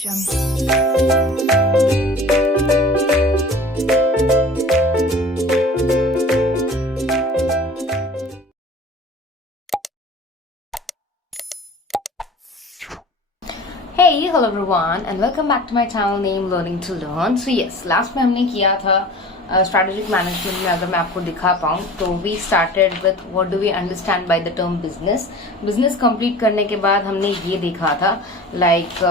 Hey, hello everyone and welcome back to my channel name Learning to Learn. So yes, last में हमने किया था strategic management में अगर मैं आपको दिखा पाऊँ तो we started with what do we understand by the term business complete करने के बाद हमने ये देखा था like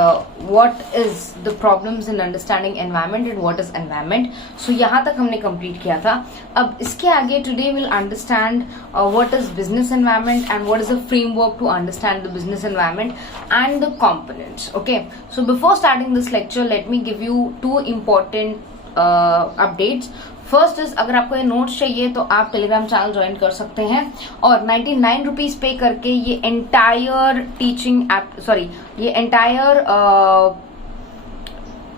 what is the problems in understanding environment and what is environment. So यहाँ तक हमने कंप्लीट किया था. अब इसके आगे today will understand what is business environment and what is a framework to understand the business environment and the components. Okay, so before starting this lecture let me give you two important updates. First is अगर आपको ये notes चाहिए तो आप Telegram channel join कर सकते हैं और 99 रुपीज पे करके ये एंटायर ये एंटायर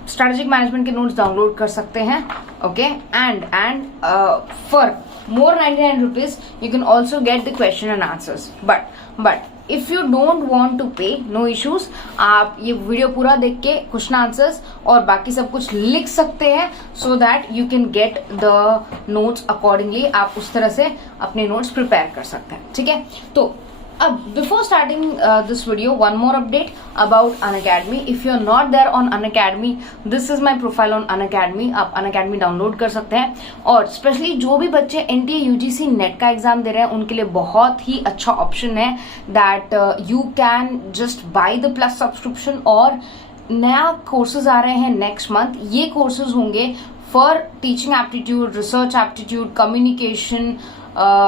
स्ट्रेटेजिक मैनेजमेंट के नोट्स डाउनलोड कर सकते हैं. Okay, and for more 99 rupees you can also get the question and answers. But if you don't want to pay, no issues. आप ये वीडियो पूरा देख के क्वेश्चन आंसर्स और बाकी सब कुछ लिख सकते हैं so that you can get the notes accordingly. आप उस तरह से अपने नोट्स प्रिपेयर कर सकते हैं. ठीक है, तो अब before starting this video one more update about Unacademy. If you are not there on Unacademy, this is my profile on Unacademy. आप अनअकैडमी डाउनलोड कर सकते हैं और स्पेशली जो भी बच्चे एनटीए यूजीसी नेट का एग्जाम दे रहे हैं उनके लिए बहुत ही अच्छा ऑप्शन है that you can just buy the plus subscription. और नया कोर्सेज आ रहे हैं नेक्स्ट मंथ. ये कोर्सेज होंगे for teaching aptitude, research aptitude, communication,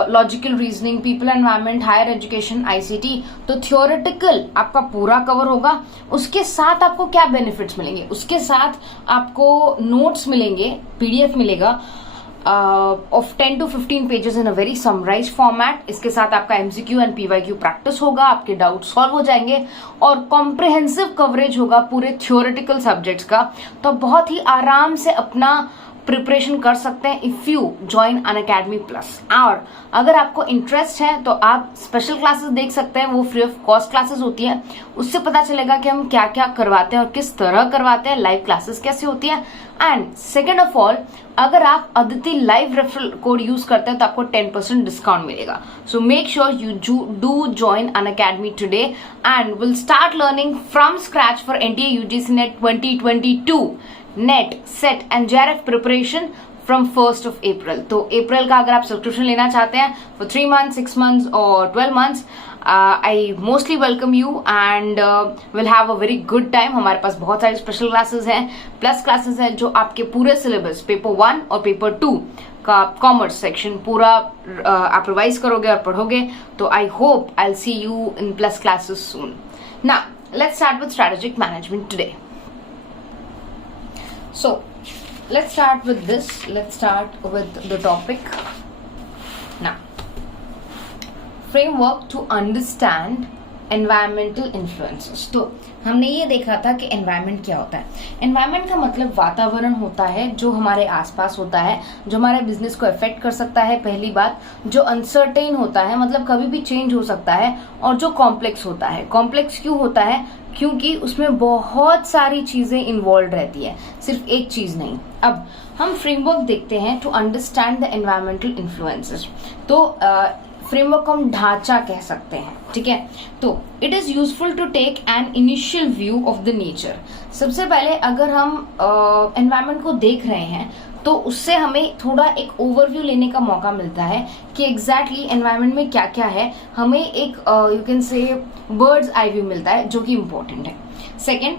logical reasoning, people environment, higher education, ICT. तो थियोरेटिकल आपका पूरा कवर होगा. उसके साथ आपको क्या बेनिफिट्स मिलेंगे? उसके साथ आपको नोट्स मिलेंगे, पीडीएफ मिलेगा of 10 to 15 pages in a very summarise format. इसके साथ आपका एमसीक्यू एंड पीवाईक्यू प्रैक्टिस होगा, आपके डाउट सॉल्व हो जाएंगे और कॉम्प्रिहेंसिव कवरेज होगा पूरे थियोरेटिकल सब्जेक्ट्स का. तो बहुत ही आराम से अपना प्रिपरेशन कर सकते हैं if you join Unacademy plus. और अगर आपको इंटरेस्ट है तो आप स्पेशल क्लासेस देख सकते हैं, वो फ्री ऑफ कॉस्ट क्लासेस होती हैं. उससे पता चलेगा कि हम क्या क्या करवाते हैं और किस तरह करवाते हैं, लाइव क्लासेस कैसे होती है. एंड सेकेंड ऑफ ऑल, अगर आप Aditi live referral code use करते हैं तो आपको 10% डिस्काउंट मिलेगा. So make sure you do join Unacademy today and will start learning from scratch for NTA UGC net 2022 net set and JRF preparation from 1st of April. तो अप्रैल का अगर आप subscription लेना चाहते हैं फॉर 3 months, 6 months और 12 months, I mostly welcome you and will have a very good time. हमारे पास बहुत सारी स्पेशल क्लासेस हैं, प्लस क्लासेस हैं जो आपके पूरे सिलेबस पेपर 1 और पेपर 2 का कॉमर्स सेक्शन पूरा आप रिवाइज करोगे और पढ़ोगे. तो I hope I will see you in plus classes soon. Now let's start with strategic management today. So let's start with this. Let's start with the topic. Now, framework to understand environmental influences. तो हमने ये देखा था कि environment क्या होता है. environment का मतलब वातावरण होता है जो हमारे आसपास होता है, जो हमारे बिजनेस को अफेक्ट कर सकता है. पहली बात, जो अनसर्टेन होता है, मतलब कभी भी चेंज हो सकता है, और जो कॉम्प्लेक्स होता है. कॉम्प्लेक्स क्यों होता है? क्योंकि उसमें बहुत सारी चीजें इन्वॉल्व रहती है, सिर्फ एक चीज नहीं. अब हम फ्रेमवर्क देखते हैं to understand the environmental influences. तो फ्रेमवर्क को हम ढांचा कह सकते हैं. ठीक है, तो it is useful to take an initial view of the nature. सबसे पहले अगर हम एनवायरमेंट को देख रहे हैं तो उससे हमें थोड़ा एक ओवरव्यू लेने का मौका मिलता है कि एग्जैक्टली एनवायरनमेंट में क्या क्या है. हमें एक you can say birds eye view मिलता है जो कि इम्पोर्टेंट है. Second,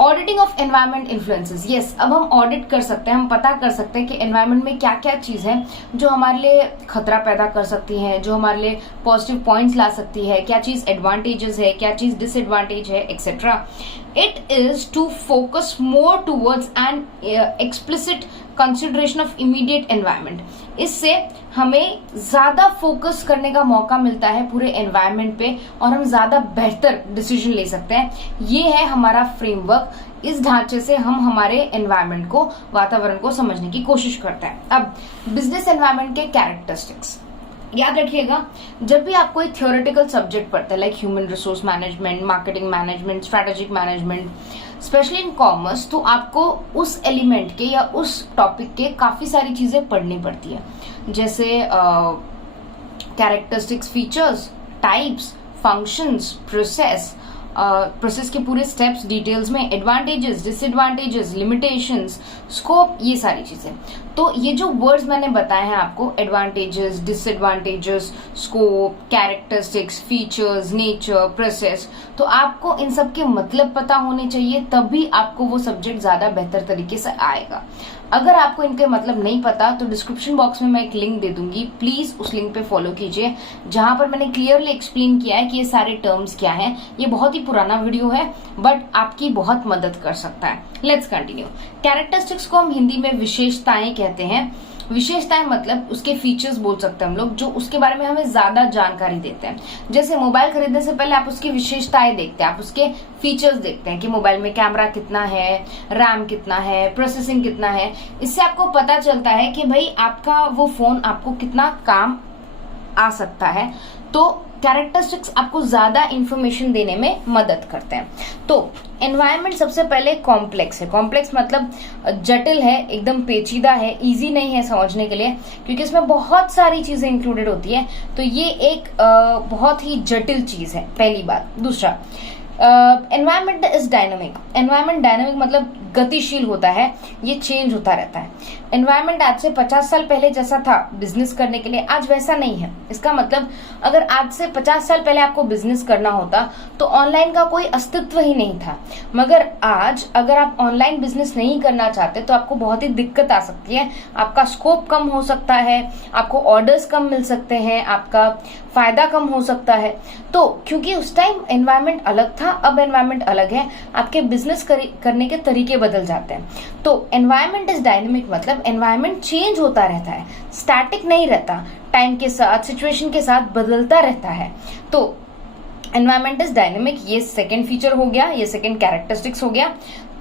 auditing of environment influences. Yes, अब हम ऑडिट कर सकते हैं, हम पता कर सकते हैं कि एनवायरमेंट में क्या क्या चीज है जो हमारे लिए खतरा पैदा कर सकती है, जो हमारे लिए पॉजिटिव पॉइंट्स ला सकती है, क्या चीज एडवांटेजेस है, क्या चीज डिसएडवांटेज है, et cetera. It is to focus more towards an explicit consideration of immediate environment. इससे हमें ज्यादा फोकस करने का मौका मिलता है पूरे एनवायरमेंट पे और हम ज्यादा बेहतर डिसीजन ले सकते हैं. ये है हमारा फ्रेमवर्क. इस ढांचे से हम हमारे एनवायरमेंट को, वातावरण को समझने की कोशिश करते हैं. अब बिजनेस एनवायरमेंट के कैरेक्टरिस्टिक्स. याद रखिएगा, जब भी आप कोई थियोरेटिकल सब्जेक्ट पढ़ते हैं like human resource management, marketing management, strategic management, specially in commerce, तो आपको उस एलिमेंट के या उस टॉपिक के काफी सारी चीजें पढ़नी पड़ती है, जैसे characteristics, features, types, functions, process के पूरे स्टेप्स डिटेल्स में, एडवांटेजेस, डिसएडवांटेजेस, लिमिटेशंस, स्कोप, ये सारी चीजें। तो ये जो वर्ड्स मैंने बताए हैं आपको, advantages, disadvantages, scope, characteristics, features, nature, process, तो आपको इन सब के मतलब पता होने चाहिए, तभी आपको वो सब्जेक्ट ज्यादा बेहतर तरीके से आएगा। अगर आपको इनके मतलब नहीं पता तो डिस्क्रिप्शन बॉक्स में मैं एक लिंक दे दूंगी, प्लीज उस लिंक पे फॉलो कीजिए, जहां पर मैंने क्लियरली एक्सप्लेन किया है कि ये सारे टर्म्स क्या हैं। ये बहुत ही पुराना वीडियो है बट आपकी बहुत मदद कर सकता है। Let's continue. कैरेक्टरिस्टिक्स को हम हिंदी में विशेषताएं कहते हैं। विशेषताएं मतलब उसके फीचर्स बोल सकते हैं हम लोग, जो उसके बारे में हमें ज्यादा जानकारी देते हैं। जैसे मोबाइल खरीदने से पहले आप उसकी विशेषताएं देखते हैं, आप उसके फीचर्स देखते हैं कि मोबाइल में कैमरा कितना है, रैम कितना है, प्रोसेसिंग कितना है। इससे आपको पता चलता है कि भाई आपका वो फोन आपको कितना काम आ सकता है। तो कैरेक्टरिस्टिक्स आपको ज्यादा इंफॉर्मेशन देने में मदद करते हैं। तो एनवायरनमेंट सबसे पहले कॉम्प्लेक्स है। कॉम्प्लेक्स मतलब जटिल है, एकदम पेचीदा है, इजी नहीं है समझने के लिए, क्योंकि इसमें बहुत सारी चीजें इंक्लूडेड होती है। तो ये एक बहुत ही जटिल चीज है, पहली बात। दूसरा, environment is dynamic. Environment dynamic मतलब गतिशील होता है, ये चेंज होता रहता है। एनवायरमेंट आज से 50 साल पहले जैसा था बिजनेस करने के लिए, आज वैसा नहीं है। इसका मतलब अगर आज से 50 साल पहले आपको बिजनेस करना होता तो ऑनलाइन का कोई अस्तित्व ही नहीं था। मगर आज अगर आप ऑनलाइन बिजनेस नहीं करना चाहते तो आपको बहुत ही दिक्कत आ सकती है। आपका स्कोप कम हो सकता है, आपको ऑर्डर्स कम मिल सकते हैं, आपका फायदा कम हो सकता है। तो क्योंकि उस टाइम एनवायरमेंट अलग था, अब एनवायरमेंट अलग है, आपके बिजनेस करने के तरीके बदल जाते हैं। तो एनवायरमेंट इज डायनेमिक मतलब एनवायरमेंट चेंज होता रहता है, स्टैटिक नहीं रहता, टाइम के साथ, सिचुएशन के साथ बदलता रहता है। तो एनवायरमेंट इज डायनेमिक, ये सेकंड फीचर हो गया, ये सेकंड कैरेक्टरिस्टिक्स हो गया।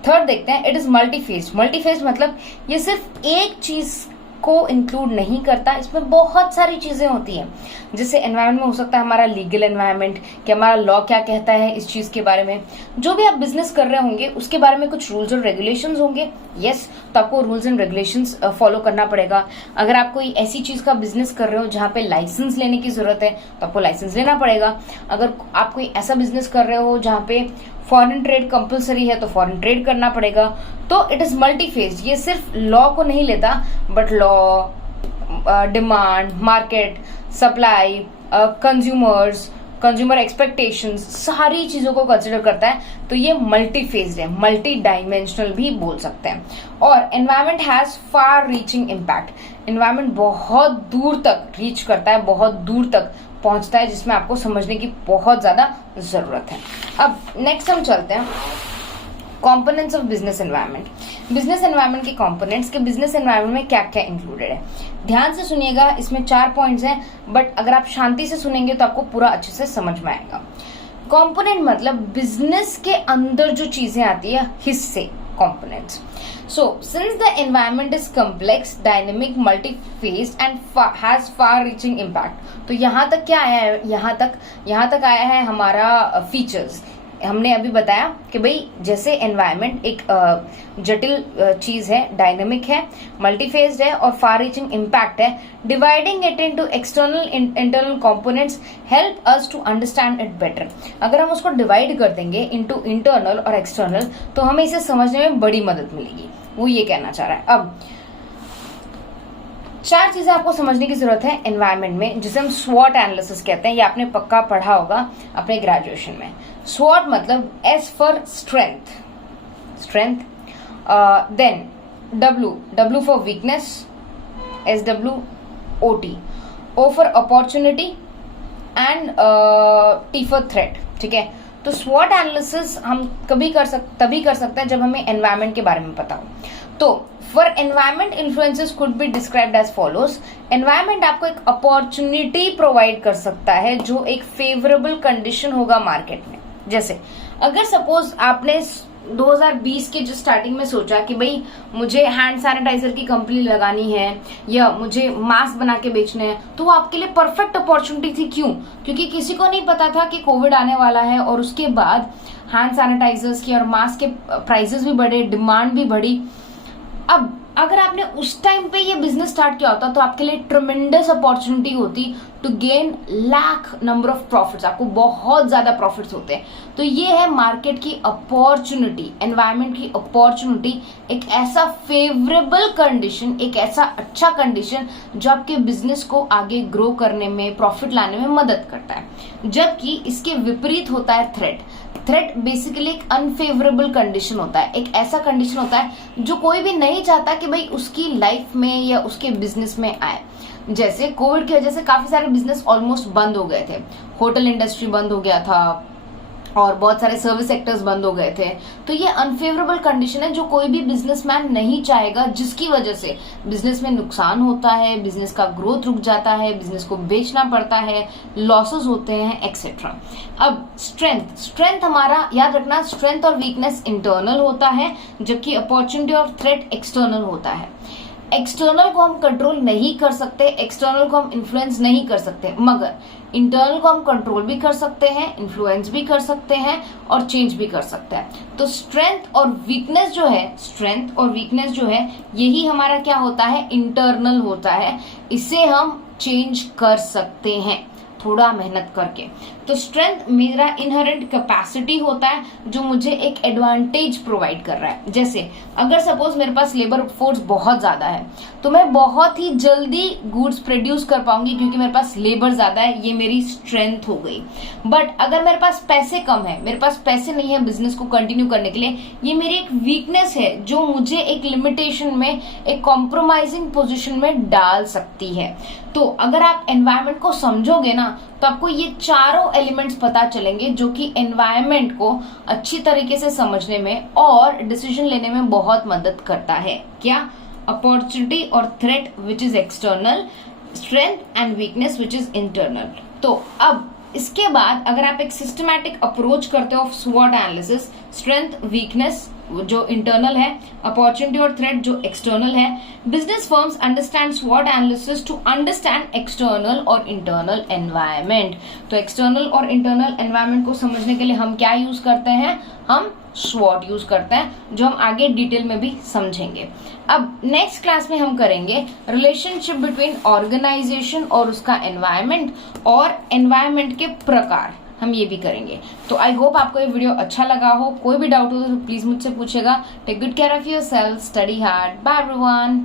थर्ड देखते हैं, इट इज मल्टीफेज। मल्टीफेज मतलब ये सिर्फ एक चीज को इंक्लूड नहीं करता, इसमें बहुत सारी चीजें होती हैं। जैसे एनवायरनमेंट में हो सकता है हमारा लीगल एनवायरनमेंट, कि हमारा लॉ क्या कहता है इस चीज के बारे में। जो भी आप बिजनेस कर रहे होंगे उसके बारे में कुछ रूल्स और रेगुलेशंस होंगे, यस, तो आपको रूल्स एंड रेगुलेशंस फॉलो करना पड़ेगा। अगर आप कोई ऐसी चीज का बिजनेस कर रहे हो जहां पे लाइसेंस लेने की जरूरत है तो आपको लाइसेंस लेना पड़ेगा। अगर आप कोई ऐसा बिजनेस कर रहे हो जहां पे फॉरेन ट्रेड कंपलसरी है तो फॉरेन ट्रेड करना पड़ेगा। तो इट इज मल्टीफेज, ये सिर्फ लॉ को नहीं लेता but law, demand, market, supply, consumer expectations, सारी चीजों को कंसिडर करता है। तो ये मल्टीफेज है, मल्टी डायमेंशनल भी बोल सकते हैं। और environment has far reaching impact. Environment बहुत दूर तक रीच करता है, बहुत दूर तक पहुंचता है, जिसमें आपको समझने की बहुत ज्यादा जरूरत है। अब नेक्स्ट हम चलते हैं components of business environment. Business environment के कंपोनेंट्स, के बिजनेस एनवायरनमेंट में क्या क्या इंक्लूडेड है। ध्यान से सुनिएगा, इसमें 4 पॉइंट्स हैं, बट अगर आप शांति से सुनेंगे तो आपको पूरा अच्छे से समझ में आएगा। कंपोनेंट मतलब बिजनेस के अंदर जो चीजें आती है, हिस्से, components. So, since the environment is complex, dynamic, multi-phased and has far-reaching impact, तो यहाँ तक क्या आया है, यहाँ तक आया है हमारा फीचर्स। हमने अभी बताया कि भाई जैसे एनवायरनमेंट एक जटिल चीज है, डायनेमिक है, मल्टीफेज्ड है और फार रीचिंग इम्पैक्ट है। Dividing it into external internal components help us to understand it better. अगर हम उसको डिवाइड कर देंगे इनटू इंटरनल और एक्सटर्नल तो हमें इसे समझने में बड़ी मदद मिलेगी, वो ये कहना चाह रहा है। अब 4 चीजें आपको समझने की जरूरत है एनवायरनमेंट में, जिसे हम स्वॉट एनालिसिस कहते हैं। ये आपने पक्का पढ़ा होगा अपने ग्रेजुएशन में। स्वॉट मतलब S for strength, then W for weakness, SWOT, O for opportunity and T for threat. ठीक है, तो स्वॉट एनालिसिस हम तभी कर सकते हैं जब हमें एनवायरनमेंट के बारे में पता हो। तो for environment influences could be described as follows. Environment आपको एक अपॉर्चुनिटी प्रोवाइड कर सकता है, जो एक फेवरेबल कंडीशन होगा मार्केट में। जैसे अगर सपोज आपने 2020 के जो स्टार्टिंग में सोचा कि भाई मुझे हैंड सैनिटाइजर की कंपनी लगानी है या मुझे मास्क बना के बेचने हैं, तो वो आपके लिए परफेक्ट अपॉर्चुनिटी थी। क्यों? क्योंकि किसी को नहीं पता था कि कोविड आने वाला है, और उसके बाद हैंड सैनिटाइजर्स की और मास्क के प्राइसेस भी बढ़े, डिमांड भी बढ़ी। अब अगर आपने उस टाइम पे ये बिजनेस स्टार्ट किया होता तो आपके लिए ट्रमेंडस अपॉर्चुनिटी होती to gain lakh number of profits. आपको बहुत ज्यादा प्रॉफिट्स होते हैं। तो ये है मार्केट की अपॉर्चुनिटी, एनवायरमेंट की अपॉर्चुनिटी, एक ऐसा फेवरेबल कंडीशन, एक ऐसा अच्छा कंडीशन जो आपके बिजनेस को आगे ग्रो करने में, प्रॉफिट लाने में मदद करता है। जबकि इसके विपरीत होता है थ्रेट। थ्रेट बेसिकली एक अनफेवरेबल कंडीशन होता है, एक ऐसा कंडीशन होता है जो कोई भी नहीं चाहता कि भाई उसकी लाइफ में या उसके बिजनेस में आए। जैसे कोविड की वजह से काफी सारे बिजनेस ऑलमोस्ट बंद हो गए थे, होटल इंडस्ट्री बंद हो गया था और बहुत सारे सर्विस सेक्टर्स बंद हो गए थे। तो ये अनफेवरेबल कंडीशन है जो कोई भी बिजनेसमैन नहीं चाहेगा, जिसकी वजह से बिजनेस में नुकसान होता है, बिजनेस का ग्रोथ रुक जाता है, बिजनेस को बेचना पड़ता है, लॉसेस होते हैं, एक्सेट्रा। अब स्ट्रेंथ हमारा याद रखना, स्ट्रेंथ और वीकनेस इंटरनल होता है, जबकि अपॉर्चुनिटी और थ्रेट एक्सटर्नल होता है। एक्सटर्नल को हम कंट्रोल नहीं कर सकते, एक्सटर्नल को हम इन्फ्लुएंस नहीं कर सकते, मगर इंटरनल को हम कंट्रोल भी कर सकते हैं, इन्फ्लुएंस भी कर सकते हैं और चेंज भी कर सकते हैं। तो स्ट्रेंथ और वीकनेस जो है यही हमारा क्या होता है, इंटरनल होता है। इसे हम चेंज कर सकते हैं थोड़ा मेहनत करके। तो स्ट्रेंथ मेरा इनहेरेंट कैपेसिटी होता है जो मुझे एक एडवांटेज प्रोवाइड कर रहा है। जैसे अगर सपोज मेरे पास लेबर फोर्स बहुत ज्यादा है तो मैं बहुत ही जल्दी गुड्स प्रोड्यूस कर पाऊंगी क्योंकि मेरे पास लेबर ज्यादा है, ये मेरी स्ट्रेंथ हो गई। बट अगर मेरे पास पैसे कम है, मेरे पास पैसे नहीं है बिजनेस को कंटिन्यू करने के लिए, ये मेरी एक वीकनेस है जो मुझे एक लिमिटेशन में, एक कॉम्प्रोमाइजिंग पोजिशन में डाल सकती है। तो अगर आप एनवायरमेंट को समझोगे ना तो आपको ये चारों एलिमेंट्स पता चलेंगे जो कि एनवायरमेंट को अच्छी तरीके से समझने में और डिसीजन लेने में बहुत मदद करता है। क्या? अपॉर्चुनिटी और threat which is external, strength and weakness which is internal. तो अब इसके बाद अगर आप एक सिस्टमैटिक अप्रोच करते हो स्वॉट एनालिसिस, स्ट्रेंथ वीकनेस जो इंटरनल है, अपॉर्चुनिटी और थ्रेट जो एक्सटर्नल है, बिजनेस फर्म्स अंडरस्टैंड स्वॉट एनालिसिस टू अंडरस्टैंड एक्सटर्नल और इंटरनल एनवायरमेंट। तो एक्सटर्नल और इंटरनल एनवायरमेंट को समझने के लिए हम क्या यूज करते हैं? हम स्वॉट यूज करते हैं, जो हम आगे डिटेल में भी समझेंगे। अब नेक्स्ट क्लास में हम करेंगे रिलेशनशिप बिटवीन ऑर्गेनाइजेशन और उसका एनवायरमेंट, और एनवायरमेंट के प्रकार हम ये भी करेंगे। तो आई होप आपको ये वीडियो अच्छा लगा हो। कोई भी डाउट हो तो प्लीज मुझसे पूछेगा। Take good care of yourself, study hard, bye everyone.